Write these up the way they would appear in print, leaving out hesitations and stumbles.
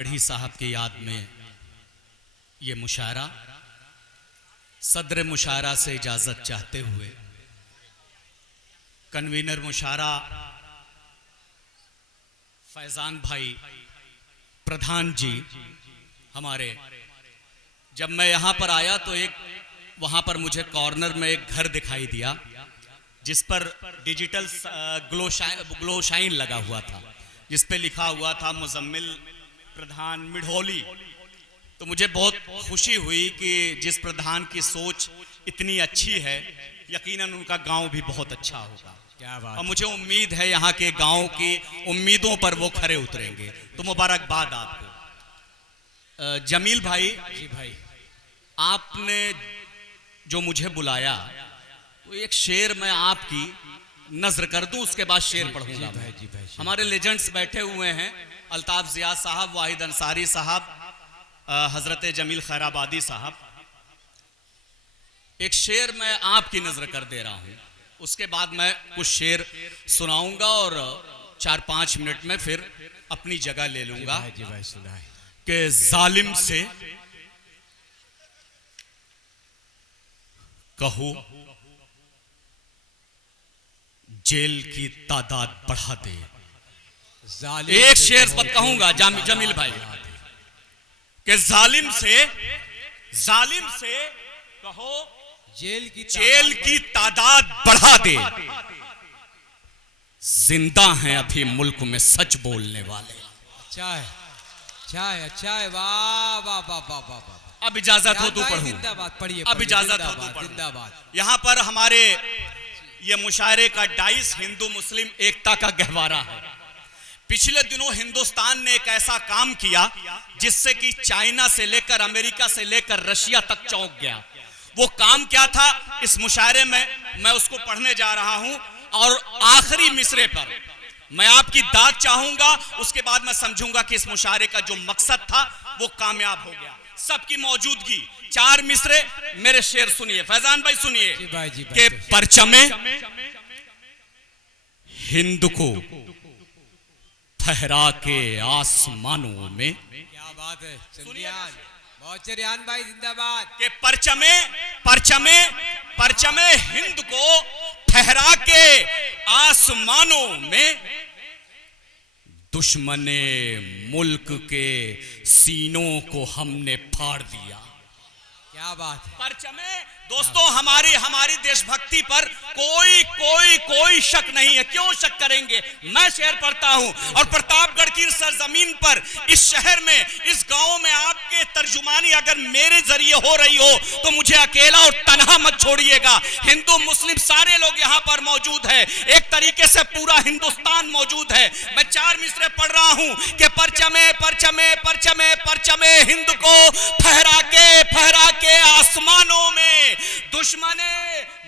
गढ़ी साहब की याद में ये मुशायरा, सदर मुशायरा से इजाजत चाहते हुए कन्वीनर मुशायरा फैजान भाई प्रधान जी हमारे, जब मैं यहाँ पर आया तो एक वहाँ पर मुझे कॉर्नर में एक घर दिखाई दिया जिस पर डिजिटल ग्लो शाइन लगा हुआ था, जिस पे लिखा हुआ था मुजम्मिल प्रधान मिढ़ोली। तो मुझे बहुत खुशी हुई कि जिस प्रधान की सोच इतनी अच्छी है, यकीनन उनका गांव भी बहुत अच्छा होगा। क्या बात। और मुझे उम्मीद है यहाँ के गांव की उम्मीदों पर वो खरे उतरेंगे, तो मुबारकबाद आपको। जमील भाई जी भाई, आपने जो मुझे बुलाया तो एक शेर मैं आपकी नजर कर दूं, उसके बाद शेर पढ़ूंगा। जी भाई, हमारे लेजेंड्स बैठे हुए हैं, अल्ताफ जिया साहब, वाहिद अंसारी साहब, हजरत जमील खैराबादी साहब। एक शेर मैं आपकी नजर कर दे रहा हूं, उसके बाद मैं कुछ शेर सुनाऊंगा और 4-5 मिनट में फिर अपनी जगह ले लूंगा। जी भाई सुनाए। कि जालिम से कहो जेल की तादाद बढ़ा दे। एक शेर पर कहूंगा जमील भाई कि जालिम से कहो जेल की तादाद बढ़ा दे। जिंदा हैं अभी मुल्क में सच बोलने वाले। अच्छा है, अच्छा है, अच्छा है। वाह वाह वाह वाह वाह वाह। अब इजाजत हो तो पढ़ूं। जिंदाबाद पढ़िए। अब इजाजत हो तो पढ़ूं। जिंदाबाद। यहाँ पर हमारे ये मुशायरे का डाइस हिंदू मुस्लिम एकता का गहवारा है। पिछले दिनों हिंदुस्तान ने एक ऐसा काम किया जिससे कि चाइना से लेकर अमेरिका से लेकर रशिया तक चौंक गया। वो काम क्या था, इस मुशायरे में मैं उसको पढ़ने जा रहा हूं और आखिरी मिसरे पर मैं आपकी दाद चाहूंगा, उसके बाद मैं समझूंगा कि इस मुशायरे का जो मकसद था वो कामयाब हो गया। सबकी मौजूदगी 4 मिसरे मेरे शेर सुनिए। फैजान भाई सुनिए कि परचमे हिंद को फहरा के आसमानों में। क्या बात है, चंद्रयान बहुत चरियान भाई जिंदाबाद। के परचमे हिंद को फहरा के आसमानों में, दुश्मने मुल्क के सीनों को हमने फाड़ दिया। क्या बात है। परचमे दोस्तों, हमारी देशभक्ति पर कोई शक नहीं है। क्यों शक करेंगे? मैं शेर पढ़ता हूं और प्रतापगढ़ की सरजमीन पर, इस शहर में, इस गांव में आपके तर्जुमानी अगर मेरे जरिए हो रही हो तो मुझे अकेला और तन्हा मत छोड़िएगा। हिंदू मुस्लिम सारे लोग यहां पर मौजूद है, एक तरीके से पूरा हिंदुस्तान मौजूद है। मैं 4 मिसरे पढ़ रहा हूं कि परचमे हिंद को फहरा के आसमानों में, दुश्मने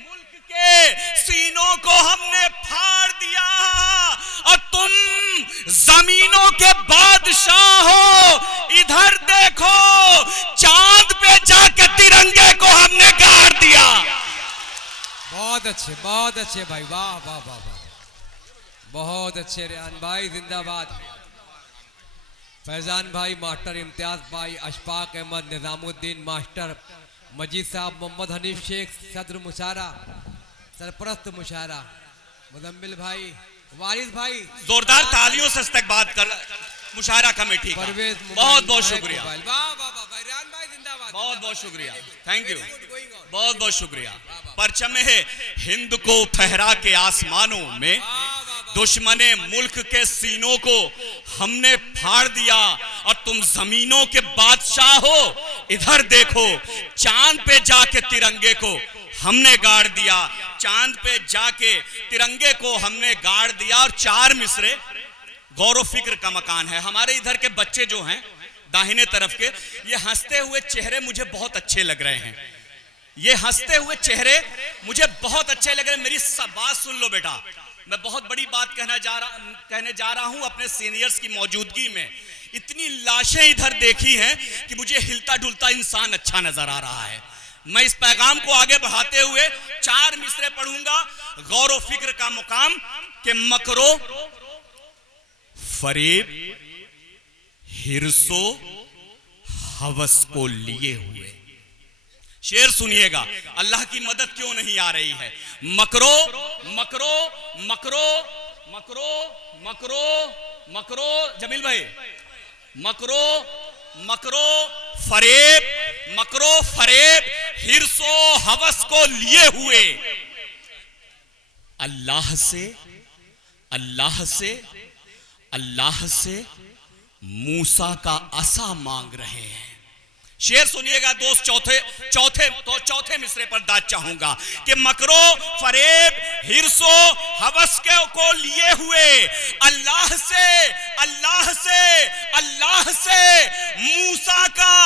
मुल्क के सीनों को हमने फाड़ दिया और तुम जमीनों के बादशाह हो। इधर देखो, चांद पे जाके तिरंगे को हमने गाड़ दिया। बहुत अच्छे भाई, वाह वाह वाह वाह, बहुत अच्छे रेहान भाई जिंदाबाद। फैजान भाई, मास्टर इम्तियाज भाई, अशफाक अहमद, निजामुद्दीन मास्टर, मजीद साहब, मोहम्मद हनीफ शेख, सदर मुशायरा, सरपरस्त मुशायरा, मुजम्मिल भाई, वारिस भाई, जोरदार तालियों से इस्तकबाल कर मुशायरा कमेटी का बहुत शुक्रिया। बहुत शुक्रिया, थैंक यू, बहुत शुक्रिया। परचमे हिंद को फहरा के आसमानों में, दुश्मने मुल्क के सीनों को हमने फाड़ दिया और तुम जमीनों के बादशाह हो। इधर देखो, चांद पे जाके तिरंगे को हमने गाड़ दिया। चांद पे जाके तिरंगे को हमने गाड़ दिया। और 4 मिसरे गौरव फिक्र का मकान है। हमारे इधर के बच्चे जो हैं दाहिने तरफ के, ये हंसते हुए चेहरे मुझे बहुत अच्छे लग रहे हैं। ये हंसते हुए चेहरे मुझे बहुत अच्छे लग रहे हैं। मेरी सब बात सुन लो बेटा, मैं बहुत बड़ी बात कहने जा रहा हूं अपने सीनियर्स की मौजूदगी में। इतनी लाशें इधर देखी हैं कि मुझे हिलता डुलता इंसान अच्छा नजर आ रहा है। मैं इस पैगाम को आगे बढ़ाते हुए 4 मिसरे पढ़ूंगा। गौरव फिक्र का मुकाम के मकरो फरेब हिर्सो हवस को लिए हुए। शेर सुनिएगा, अल्लाह की मदद क्यों नहीं आ रही है। मकरो मकरो मकरो मकरो मकरो मकरो जमील भाई, मकरो मकरो फरेब हिर्सो हवस को लिए हुए अल्लाह से अल्लाह से अल्लाह से मूसा का असा मांग रहे हैं। शेर सुनिएगा दोस्त, चौथे मिसरे पर दाद चाहूंगा कि मकरो फरेब हिर्सो हवस को लिए हुए अल्लाह से मूसा का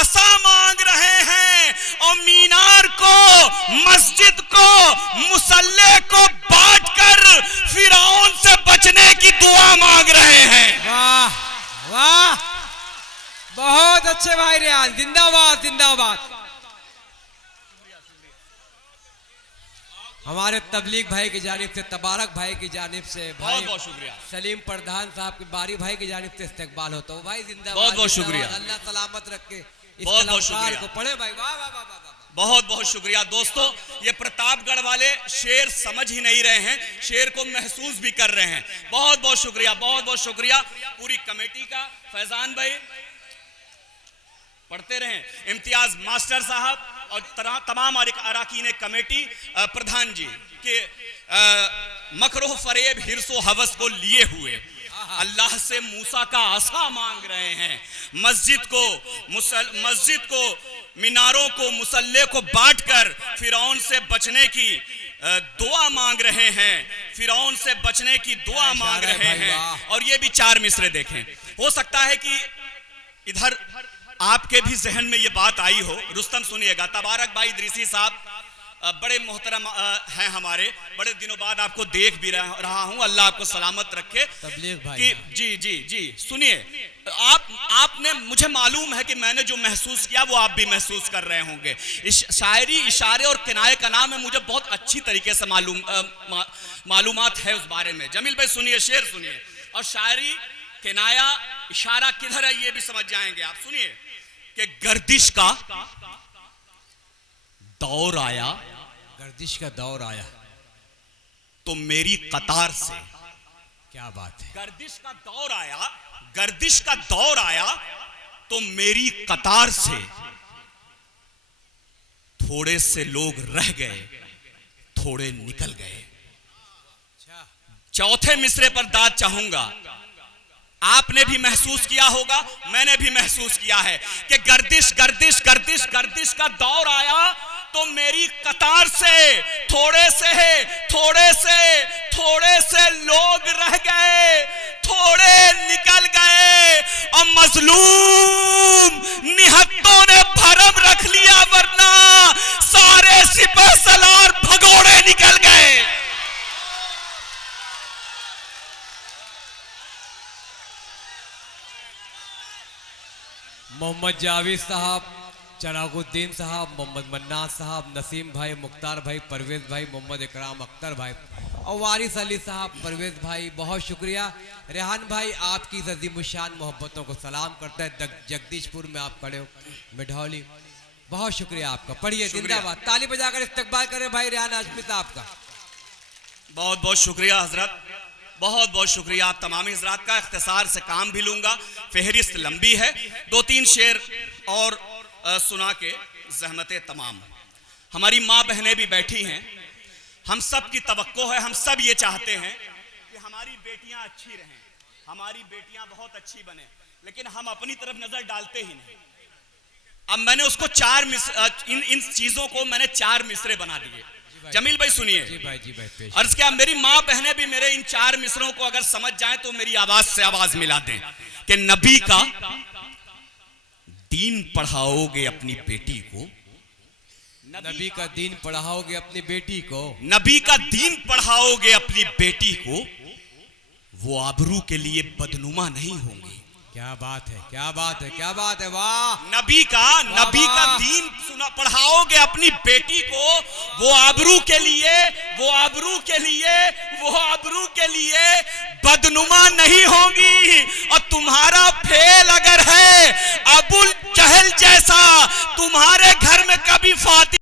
असा मांग रहे हैं और मीनार को, मस्जिद को, मुसल्ले को बांटकर फिरौन से बचने की दुआ मांग रहे हैं। वाह वाह, बहुत अच्छे भाई रियाज, जिंदाबाद जिंदाबाद। हमारे तबलीग भाई की जानिब से, तबारक भाई की जानिब से, भाई बहुत बहुत शुक्रिया। सलीम प्रधान साहब की बारी भाई की जानिब से इस्तकबाल होता हो भाई, जिंदाबाद। बहुत बहुत शुक्रिया। अल्लाह सलामत रखे इस बहुत बहुत कलाकार शुक्रिया। को, पढ़े भाई, वाह वाह वाह वाह। बहुत बहुत शुक्रिया दोस्तों। ये प्रतापगढ़ वाले शेर समझ ही नहीं रहे हैं, शेर को महसूस भी कर रहे हैं। बहुत बहुत शुक्रिया, बहुत बहुत शुक्रिया पूरी कमेटी का। फैजान भाई पढ़ते रहें, इम्तियाज मास्टर साहब और तमाम अराकीन कमेटी, प्रधान जी के मकरो फरेब हिर्सो हवस को लिए हुए अल्लाह से मूसा का आसा मांग रहे हैं। मस्जिद को, मीनारों को, मुसल्ले को बांटकर फिरौन से बचने की दुआ मांग रहे हैं, फिरौन से बचने की दुआ मांग रहे हैं। और ये भी 4 मिसरे देखें। हो सकता है कि इधर आपके भी जहन में ये बात आई हो। रुस्तम सुनिएगा, तबारक भाई इदरीसी साहब बड़े मोहतरम हैं हमारे, बड़े दिनों बाद आपको देख भी रहा हूं, अल्लाह आपको सलामत रखे। तबलीग भाई कि जी जी जी सुनिए, आपने, मुझे मालूम है कि मैंने जो महसूस किया वो आप भी महसूस कर रहे होंगे। शायरी, इशारे और किनाये का नाम है, मुझे बहुत अच्छी तरीके से मालूमात है उस बारे में। जमील भाई सुनिए, शेर सुनिए, और शायरी, किनाया, इशारा किधर है ये भी समझ जाएंगे आप। सुनिए कि गर्दिश का दौर आया, गर्दिश का दौर आया तो मेरी कतार से, क्या बात है, गर्दिश का दौर आया, गर्दिश का दौर आया तो मेरी कतार से थोड़े से लोग रह गए, थोड़े निकल गए। चौथे मिसरे पर दाद चाहूंगा, आपने भी महसूस किया होगा, मैंने भी महसूस किया है कि गर्दिश गर्दिश गर्दिश गर्दिश का दौर आया तो मेरी कतार से थोड़े से लोग रह गए, थोड़े निकल गए और मजलूम निहत्तों ने भरम रख लिया, वरना सारे सिपह सलार भगोड़े निकल गए। मोहम्मद जावेद साहब, चरागुद्दीन साहब, मोहम्मद मन्नान साहब, नसीम भाई, मुख्तार भाई, परवेज भाई, मोहम्मद इकराम अख्तर भाई और वारिस अली साहब, परवेज भाई, बहुत शुक्रिया। रेहान भाई आपकी अज़ीमुशान मोहब्बतों को सलाम करता है। जगदीशपुर में आप खड़े हो, मिढौली, बहुत शुक्रिया आपका। पढ़िए, जिंदाबाद, ताली बजाकर इस्तकबाल करें भाई रेहान हाशमी साहब का। बहुत बहुत शुक्रिया हजरत, बहुत बहुत शुक्रिया आप तमाम हजरात का। इख्तिसार से काम भी लूंगा, फहरिस्त लंबी है, 2-3 शेर और सुना के जहमतें तमाम। हमारी माँ बहनें भी बैठी हैं, हम सब की तवक्को है, हम सब ये चाहते हैं कि हमारी बेटियां अच्छी रहें, हमारी बेटियां बहुत अच्छी बने, लेकिन हम अपनी तरफ नजर डालते ही नहीं। अब मैंने उसको इन चीजों को मैंने 4 मिसरे बना दिए। जमील भाई सुनिए, जी भाई अर्ज क्या, मेरी माँ बहनें भी मेरे इन 4 मिसरों को अगर समझ जाएं तो मेरी आवाज से आवाज मिला दें कि नबी का दीन पढ़ाओगे अपनी बेटी को, नबी का दीन पढ़ाओगे अपनी बेटी को, नबी का दीन पढ़ाओगे अपनी बेटी को, वो आबरू के लिए बदनुमा नहीं होंगी। क्या बात है, क्या बात है, क्या बात है, वाह। नबी का दीन पढ़ाओगे अपनी बेटी को, वो आबरू के लिए बदनुमा नहीं होंगी। और तुम्हारा फेल अगर है अबुल जहल जैसा, तुम्हारे घर में कभी फातिमा